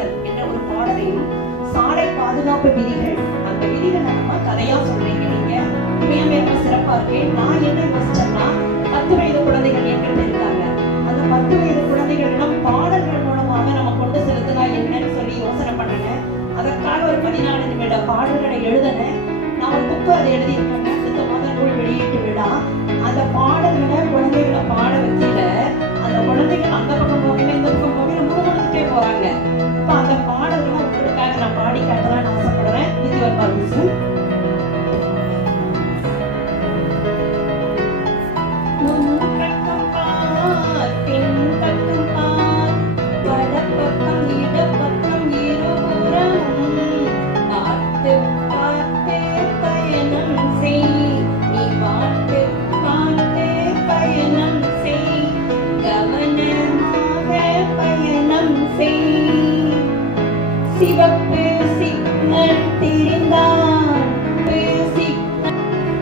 பாடல் என்ற ஒரு பாடலையும், சாலை பாதுகாப்பு விதிகள், அந்த விதிகளை நம்ம கதையா சொல்றீங்க. நீங்க உண்மையாவே ரொம்ப சிறப்பா இருக்கேன். நான் என்ன யோசிச்சேன்னா, 10 வயது குழந்தைகள் என்கிட்ட இருக்காங்க. அந்த 10 வயது குழந்தைகள் எல்லாம் பாடல்கள் மூலமாக நம்ம கொண்டு செலுத்தினா என்னன்னு சொல்லி யோசனை பண்ணினேன். அதற்காக ஒரு 14 நிமிட பாடல்களை எழுதினேன். நான் ஒரு புக்கு அதை எழுதியிருக்கேங்க, சுத்தமாக நூல் வெளியீட்டு விழா. அந்த பாடல்களை குழந்தைகளை பாட வச்சுல அந்த குழந்தைகள் அந்த பக்கம் போகவே இந்த பக்கம் போகவே முழுமுழுத்துட்டே போறாங்க. இப்போ அந்த பாடல்களை உங்களுக்காக நான் பாடி காட்டலாம்னு ஆசைப்படுறேன். இது ஒரு பர்மிஷன். சிவப்பு